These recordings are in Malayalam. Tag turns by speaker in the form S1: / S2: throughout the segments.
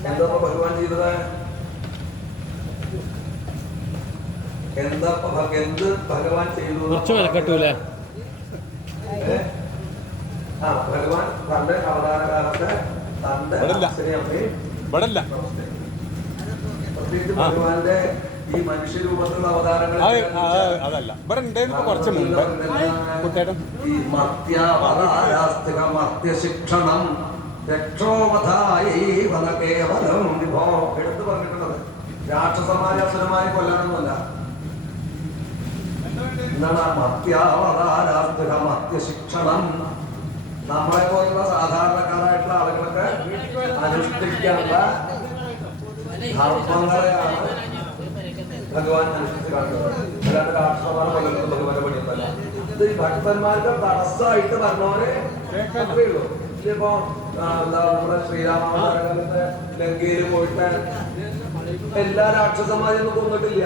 S1: എന്താ ഇപ്പൊ ഭഗവാൻ ചെയ്തത്? എന്താ ഇപ്പൊ ഭഗ- എന്ത് ഭഗവാൻ ചെയ്തു?
S2: കുറച്ച് വിലക്കെട്ടൂലേ?
S1: ആ ഭഗവാൻ തന്റെ തന്റെ പ്രത്യേകിച്ച് ഭഗവാന്റെ ഈ മനുഷ്യരൂപത്തിലുള്ള അവതാരങ്ങൾ
S3: അതല്ല. ഇവിടെ ഉണ്ടായിരുന്നു കുറച്ച് മുമ്പ്. കുട്ടേട്ടൻ
S1: ഈ മർത്യ മർത്യശിക്ഷണം രക്ഷോമഥായി വന കേവലം വിഭോ എടുത്തു പറഞ്ഞിട്ടുള്ളത്. രാക്ഷസന്മാരെ അസുരന്മാരെ കൊല്ലാനൊന്നുമല്ല. എന്താണ് ആ മർത്യാവതാരാസ്തിക മർത്യശിക്ഷണം നമ്മളെ പോലുള്ള സാധാരണക്കാരായിട്ടുള്ള ആളുകളൊക്കെ അനുഷ്ഠിക്കേണ്ട ധർമ്മങ്ങളെയാണ് ഭഗവാൻ അനുഷ്ഠിച്ച് കാണുന്നത് അല്ലാണ്ട് രാഷ്ട്രമാണ് കൊല്ലുന്നത് ഭഗവാന്റെ പണിയൊന്നല്ല ഇത് ഭക്തന്മാർക്ക് തടസ്സമായിട്ട് വരണവരെ ഉള്ളൂ. ഇതിപ്പോ പോയിട്ട് എല്ലാ രാക്ഷസന്മാരെയൊന്നും കൊന്നിട്ടില്ല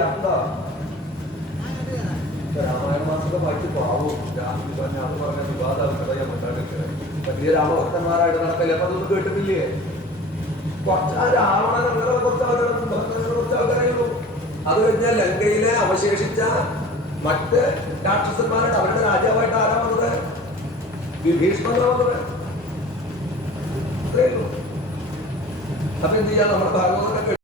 S1: രാമായണ മാസത്തെ വായിച്ച് പാവവും പറഞ്ഞ അത് വലിയ രാമഭക്തന്മാരായിട്ട് നടക്കില്ല? അപ്പൊ അതൊന്നും കേട്ടിട്ടില്ലേ? കുറച്ച് ആ രാവണൻ കുറച്ച് ആൾക്കാരെ അത് കഴിഞ്ഞാൽ ലങ്കയിലെ അവശേഷിച്ച മറ്റ് രാക്ഷസന്മാരുടെ അവരുടെ രാജാവായിട്ട് ആരാ വന്നത്? വിഭീഷണനാ വന്നത്? അപ്പൊ എന്ത് ചെയ്യാം നമ്മുടെ ഭാഗവതത്തെ